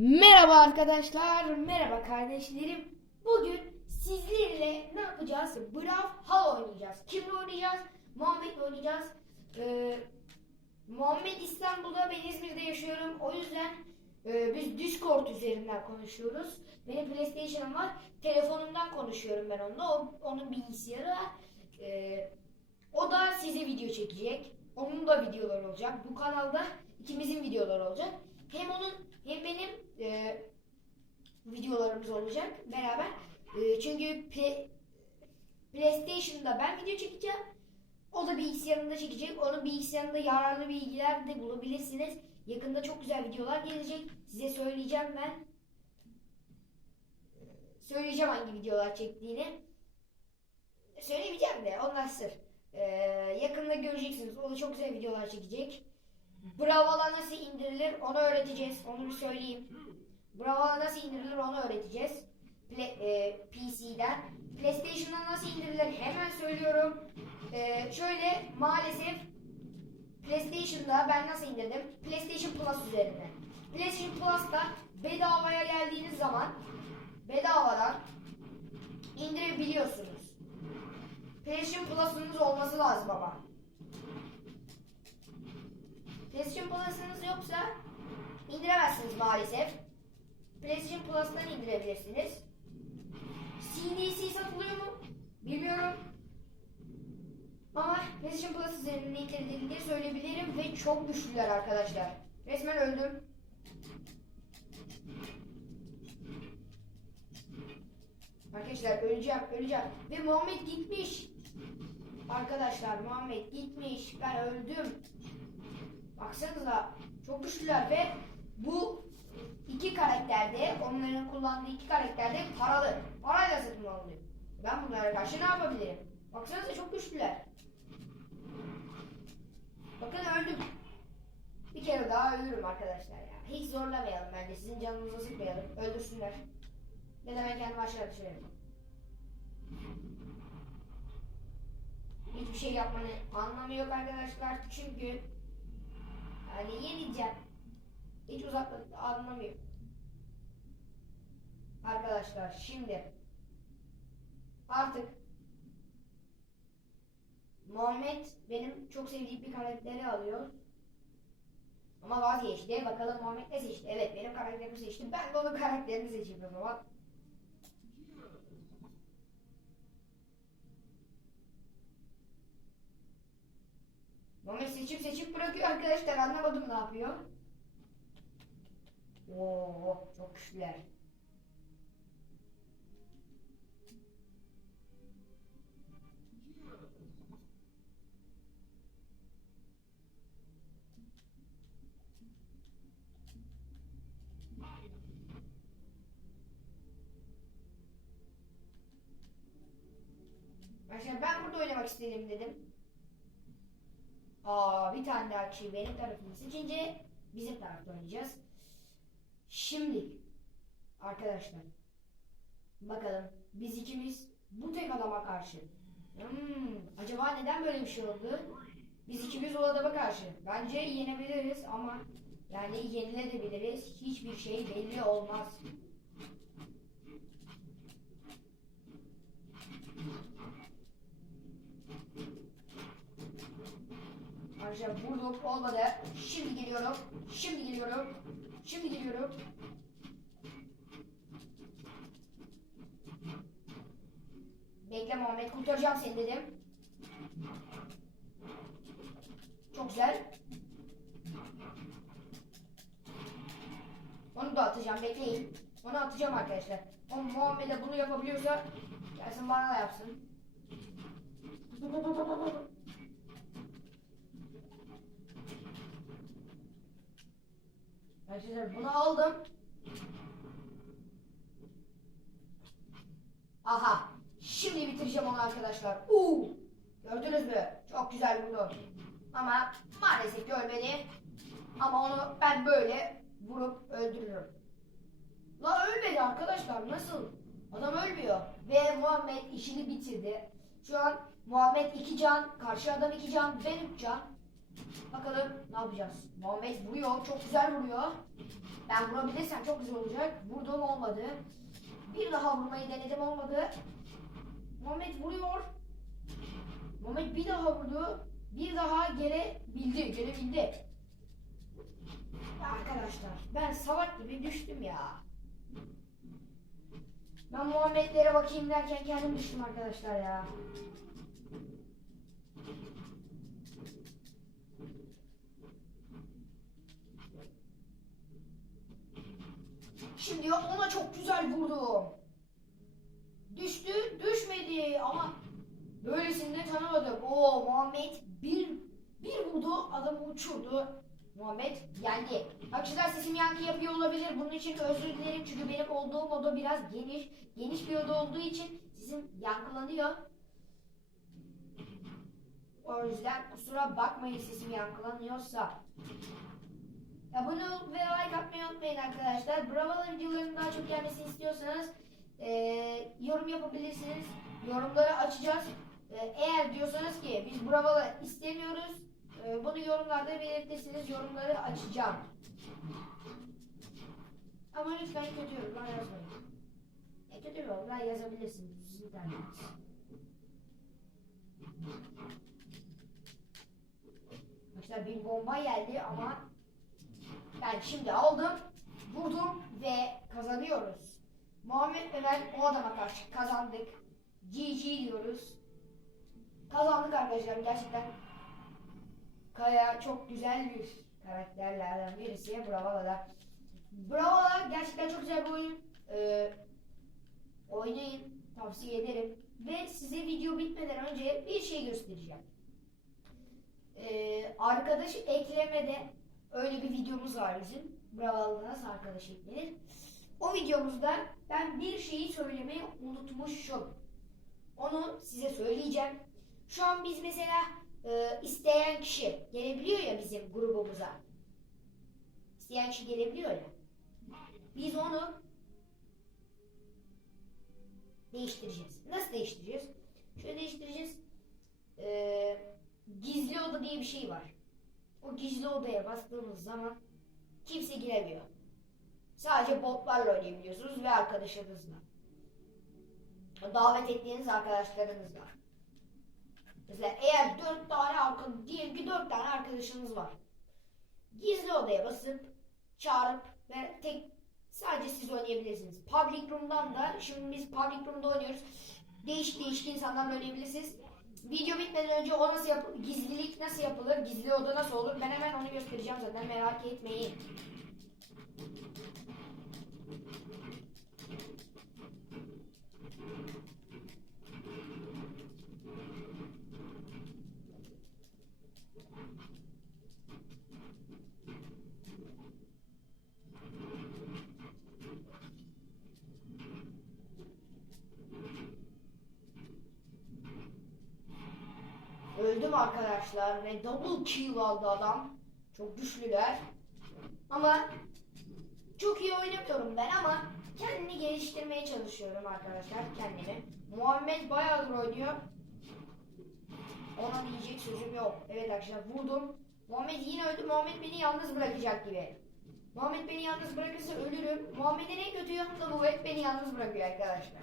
Merhaba arkadaşlar, merhaba kardeşlerim. Bugün sizlerle ne yapacağız? Brav Hal oynayacağız. Kimle oynayacağız? Muhammed'le oynayacağız. Ee, Muhammed İstanbul'da, ben İzmir'de yaşıyorum. O yüzden e, biz Discord üzerinden konuşuyoruz. Benim PlayStation'ım var. Telefonumdan konuşuyorum ben onunla. O, onun bilgisayarı var. Ee, o da size video çekecek. Onun da videoları olacak. Bu kanalda ikimizin videoları olacak. Hem onun hem benim e, videolarımız olacak beraber. E, çünkü Play- PlayStation'da ben video çekeceğim. O da bilgisayarında çekecek. Onun bilgisayarında yararlı bilgiler de bulabilirsiniz. Yakında çok güzel videolar gelecek. Size söyleyeceğim ben. Söyleyeceğim hangi videolar çektiğini. Söylemeyeceğim de onlar sır. E, yakında göreceksiniz. O da çok güzel videolar çekecek. Bravo'lar nasıl indirilir onu öğreteceğiz. Onu bir söyleyeyim. Bravo'lar nasıl indirilir onu öğreteceğiz. Play- e, PC'den. PlayStation'dan nasıl indirilir hemen söylüyorum. E, şöyle maalesef PlayStation'da ben nasıl indirdim? PlayStation Plus üzerinden. PlayStation Plus'ta bedavaya geldiğiniz zaman bedavadan indirebiliyorsunuz. PlayStation Plus'ınız olması lazım ama. PlayStation Plus'ınız yoksa indiremezsiniz maalesef. PlayStation Plus'tan indirebilirsiniz. CD'si satılıyor mu? Bilmiyorum. Ama PlayStation Plus üzerinden indirdiğini söyleyebilirim ve çok güçlüler arkadaşlar. Resmen öldüm. Arkadaşlar öleceğim, öleceğim. Ve Muhammed gitmiş. Arkadaşlar Muhammed gitmiş. Ben öldüm. Baksanıza çok güçlüler ve bu iki karakterde onların kullandığı iki karakterde paralı. Parayla satın alınıyor. Ben bunlara karşı ne yapabilirim? Baksanıza çok güçlüler. Bakın öldüm. Bir kere daha ölürüm arkadaşlar ya. Hiç zorlamayalım bence. Sizin canınızı sıkmayalım. Öldürsünler. Ne demek kendimi aşağı düşürelim. Hiçbir şey yapmanın anlamı yok arkadaşlar. Çünkü yani yeneceğim. Hiç uzatmadık anlamıyor. Arkadaşlar şimdi artık Muhammed benim çok sevdiğim bir karakteri alıyor. Ama vazgeçti. Bakalım Muhammed ne seçti? Evet benim karakterimi seçti. Ben de onun karakterini seçeyim o zaman. Muhammed seçip seçip bırakıyor arkadaşlar. Anlamadım ne yapıyor. Oo, çok güçlüler. Arkadaşlar ben burada oynamak istedim dedim. Aa bir tane daha kişi benim tarafımı seçince bizim tarafta oynayacağız. Şimdi arkadaşlar bakalım biz ikimiz bu tek adama karşı. Hmm, acaba neden böyle bir şey oldu? Biz ikimiz o adama karşı. Bence yenebiliriz ama yani yenilebiliriz. Hiçbir şey belli olmaz. Vurduk olmadı. Şimdi geliyorum. Şimdi geliyorum. Şimdi geliyorum. Bekle Muhammed kurtaracağım seni dedim. Çok güzel. Onu da atacağım bekleyin. Onu atacağım arkadaşlar. O Muhammed'e bunu yapabiliyorsa gelsin bana da yapsın. Arkadaşlar bunu aldım. Aha. Şimdi bitireceğim onu arkadaşlar. Uuu. Gördünüz mü? Çok güzel vurdu. Ama maalesef ki ölmedi. Ama onu ben böyle vurup öldürürüm. La ölmedi arkadaşlar. Nasıl? Adam ölmüyor. Ve Muhammed işini bitirdi. Şu an Muhammed 2 can, karşı adam 2 can, ben 3 can. Bakalım ne yapacağız? Muhammed vuruyor. Çok güzel vuruyor. Ben vurabilirsem çok güzel olacak. Vurduğum olmadı. Bir daha vurmayı denedim olmadı. Muhammed vuruyor. Muhammed bir daha vurdu. Bir daha gelebildi. Gelebildi. Ya arkadaşlar ben salak gibi düştüm ya. Ben Muhammedlere bakayım derken kendim düştüm arkadaşlar ya. Şimdi ona çok güzel vurdum. Düştü, düşmedi ama böylesini tanımadım. Oo Muhammed bir bir vurdu, adamı uçurdu. Muhammed geldi. Arkadaşlar sesim yankı yapıyor olabilir. Bunun için özür dilerim çünkü benim olduğum oda biraz geniş. Geniş bir oda olduğu için sesim yankılanıyor. O yüzden kusura bakmayın sesim yankılanıyorsa. Abone olup ve like atmayı unutmayın arkadaşlar. Bravo'la videolarının daha çok gelmesini istiyorsanız eee, yorum yapabilirsiniz. Yorumları açacağız. Eee, eğer diyorsanız ki biz Bravo'la istemiyoruz, eee, bunu yorumlarda belirtirsiniz. Yorumları açacağım. Ama lütfen kötü yorumlar yazmayın. E, kötü yorumlar yazabilirsiniz. Sizin tercihiniz. Arkadaşlar bir bomba geldi ama ben şimdi aldım, vurdum ve kazanıyoruz. Muhammed ben o adama karşı kazandık. GG diyoruz. Kazandık arkadaşlar gerçekten. Kaya çok güzel bir karakterlerden birisi. Bravo'la da. Bravo'la gerçekten çok güzel bir oyun. Ee, oynayın. Tavsiye ederim. Ve size video bitmeden önce bir şey göstereceğim. Ee, arkadaş eklemede öyle bir videomuz var bizim. Bravo'la nasıl arkadaş eklenir. O videomuzda ben bir şeyi söylemeyi unutmuşum. Onu size söyleyeceğim. Şu an biz mesela e, isteyen kişi gelebiliyor ya bizim grubumuza. İsteyen kişi gelebiliyor ya. Biz onu değiştireceğiz. Nasıl değiştireceğiz? Şöyle değiştireceğiz. E, gizli oda diye bir şey var. O gizli odaya bastığımız zaman kimse giremiyor. Sadece botlarla oynayabiliyorsunuz ve arkadaşınızla. Davet ettiğiniz arkadaşlarınızla. Mesela eğer dört tane arkadaş, diyelim ki dört tane arkadaşınız var. Gizli odaya basıp çağırıp ve tek sadece siz oynayabilirsiniz. Public Room'dan da şimdi biz Public Room'da oynuyoruz. Değişik değişik insanlarla oynayabilirsiniz. Video bitmeden önce o nasıl yapılır, gizlilik nasıl yapılır, gizli oda nasıl olur ben hemen onu göstereceğim zaten merak etmeyin. Arkadaşlar ve double kill aldı adam. Çok güçlüler. Ama çok iyi oynamıyorum ben ama kendini geliştirmeye çalışıyorum arkadaşlar kendimi. Muhammed bayağıdır oynuyor. Ona diyecek sözüm yok. Evet arkadaşlar vurdum. Muhammed yine öldü. Muhammed beni yalnız bırakacak gibi. Muhammed beni yalnız bırakırsa ölürüm. Muhammed'in en kötü yanı da bu. Hep beni yalnız bırakıyor arkadaşlar.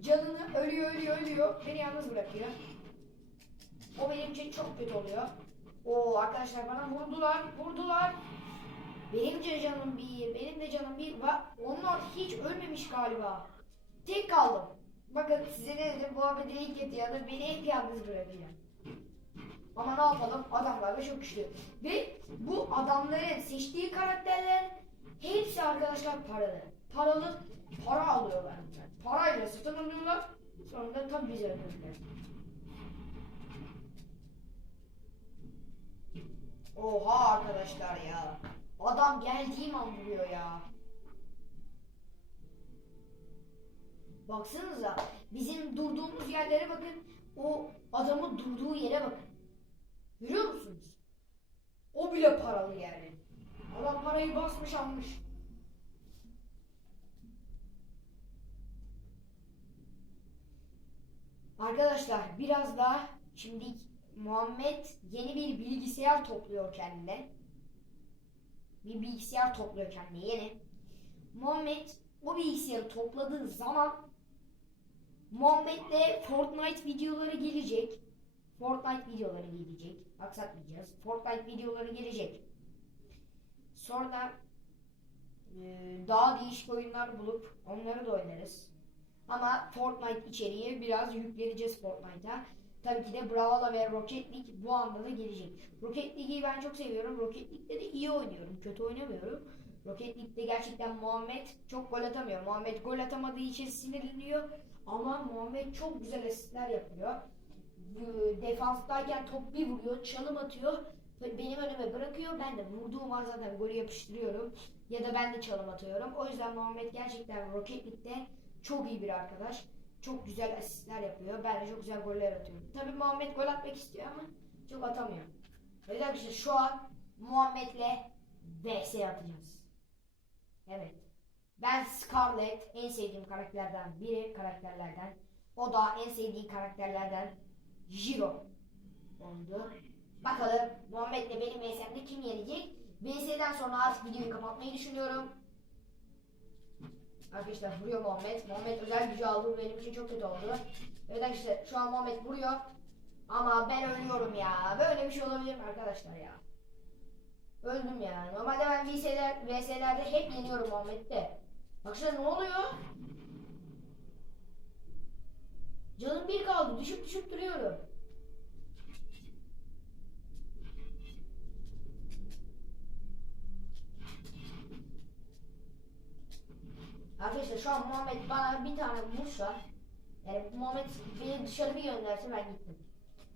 Canını ölüyor ölüyor ölüyor. Beni yalnız bırakıyor. O benim için çok kötü oluyor. Oo arkadaşlar bana vurdular, vurdular. Benim de canım bir, benim de canım bir. Bak onlar hiç ölmemiş galiba. Tek kaldım. Bakın size ne dedim, bu haberi ilk kötü yanı beni hep yalnız bırakıyor. Ama ne yapalım, adamlar da çok güçlü. Ve bu adamların seçtiği karakterler hepsi arkadaşlar paralı. Paralı, para alıyorlar. Parayla satın alıyorlar. Sonra da tabii bize ödüyorlar. Oha arkadaşlar ya. Adam geldiğim an vuruyor ya. Baksanıza bizim durduğumuz yerlere bakın. O adamın durduğu yere bakın. Görüyor musunuz? O bile paralı yani. Adam parayı basmış almış. Arkadaşlar biraz daha şimdi Muhammed yeni bir bilgisayar topluyor kendine. Bir bilgisayar topluyor kendine yeni. Muhammed o bilgisayarı topladığı zaman Muhammed'le Fortnite videoları gelecek. Fortnite videoları gelecek. Aksatmayacağız. Fortnite videoları gelecek. Sonra e, daha değişik oyunlar bulup onları da oynarız. Ama Fortnite içeriği biraz yükleneceğiz Fortnite'a. Tabii ki de Brawlhalla ve Rocket League bu anda da gelecek. Rocket League'i ben çok seviyorum. Rocket League'de de iyi oynuyorum. Kötü oynamıyorum. Rocket League'de gerçekten Muhammed çok gol atamıyor. Muhammed gol atamadığı için sinirleniyor. Ama Muhammed çok güzel asistler yapıyor. Defanstayken top bir vuruyor, çalım atıyor. Benim önüme bırakıyor. Ben de vurduğum an zaten golü yapıştırıyorum. Ya da ben de çalım atıyorum. O yüzden Muhammed gerçekten Rocket League'de çok iyi bir arkadaş. Çok güzel asistler yapıyor. Ben de çok güzel goller atıyorum. Tabii Muhammed gol atmak istiyor ama çok atamıyor. Evet arkadaşlar şu an Muhammed'le vs atacağız. Evet. Ben Scarlett en sevdiğim karakterlerden biri karakterlerden. O da en sevdiği karakterlerden Jiro oldu. Bakalım Muhammed'le benim VS'mde kim yenecek? VS'den sonra artık videoyu kapatmayı düşünüyorum. Arkadaşlar vuruyor Muhammed. Muhammed özel gücü aldı. Benim için çok kötü oldu. Evet arkadaşlar şu an Muhammed vuruyor. Ama ben ölüyorum ya. Böyle bir şey olabilir mi arkadaşlar ya? Öldüm ya. Normalde ben VS'ler, VS'lerde hep yeniyorum Muhammed'de. Baksana ne oluyor? Canım bir kaldı. Düşüp düşüp duruyorum. Arkadaşlar şu an Muhammed bana bir tane vursa yani Muhammed beni dışarı bir gönderse ben gittim.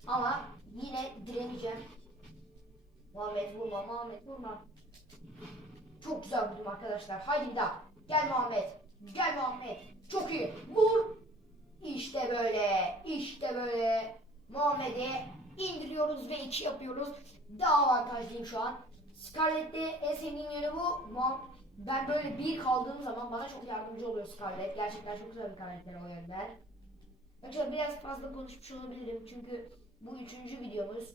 Ama yine direneceğim. Muhammed vurma, Muhammed vurma. Çok güzel vurdum arkadaşlar. Haydi bir daha. Gel Muhammed. Gel Muhammed. Çok iyi. Vur. İşte böyle. İşte böyle. Muhammed'i indiriyoruz ve iki yapıyoruz. Daha avantajlıyım şu an. Scarlett'te en sevdiğim yönü bu. Muhammed ben böyle bir kaldığım zaman bana çok yardımcı oluyor Scarlett. Gerçekten çok güzel bir karakter o yönden. Arkadaşlar biraz fazla konuşmuş olabilirim çünkü bu üçüncü videomuz.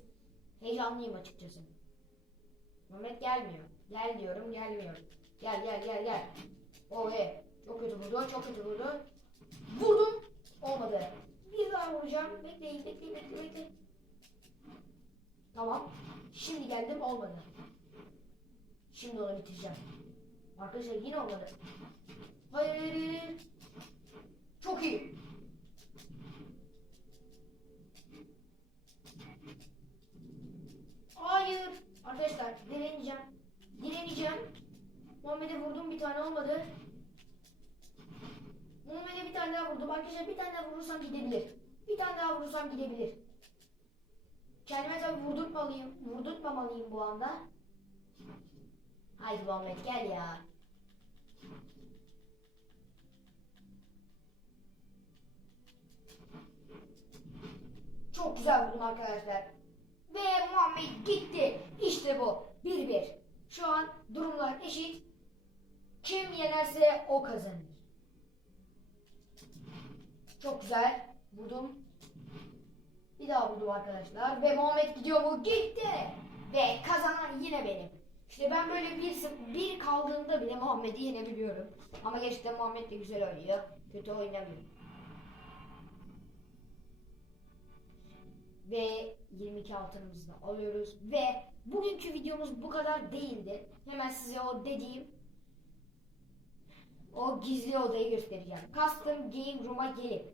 Heyecanlıyım açıkçası. Mehmet gelmiyor. Gel diyorum gelmiyor. Gel gel gel gel. O e. Çok kötü vurdu çok kötü vurdu. Vurdum. Olmadı. Bir daha vuracağım. Bekleyin bekleyin bekleyin bekleyin. Tamam. Şimdi geldim olmadı. Şimdi onu bitireceğim. Arkadaşlar yine olmadı. Hayır. Çok iyi. Hayır. Arkadaşlar direneceğim. Direneceğim. Muhammed'e vurdum bir tane olmadı. Muhammed'e bir tane daha vurdum. Arkadaşlar bir tane daha vurursam gidebilir. Bir tane daha vurursam gidebilir. Kendime tabii vurdurtmalıyım. Vurdurtmamalıyım bu anda. Haydi Muhammed gel ya. Çok güzel vurdum arkadaşlar. Ve Muhammed gitti. İşte bu. 1-1. Şu an durumlar eşit. Kim yenerse o kazanır. Çok güzel. Vurdum. Bir daha vurdum arkadaşlar. Ve Muhammed gidiyor mu? Gitti. Ve kazanan yine benim. İşte ben böyle bir, bir kaldığında bile Muhammed'i yenebiliyorum. Ama gerçekten Muhammed de güzel oynuyor. Kötü oynamıyor. Ve 22 altınımızı da alıyoruz. Ve bugünkü videomuz bu kadar değildi. Hemen size o dediğim o gizli odayı göstereceğim. Custom Game Room'a gelip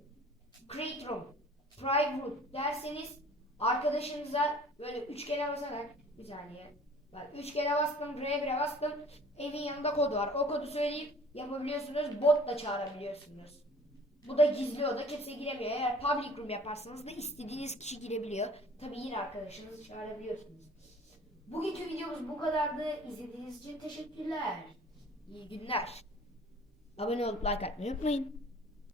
Create Room, Private derseniz arkadaşınıza böyle üçgene basarak bir saniye Bak üç kere bastım, R1'e bastım. Evin yanında kod var. O kodu söyleyip yapabiliyorsunuz. Bot da çağırabiliyorsunuz. Bu da gizli oda. Kimse giremiyor. Eğer public room yaparsanız da istediğiniz kişi girebiliyor. Tabi yine arkadaşınızı çağırabiliyorsunuz. Bugünkü videomuz bu kadardı. İzlediğiniz için teşekkürler. İyi günler. Abone olup like atmayı unutmayın.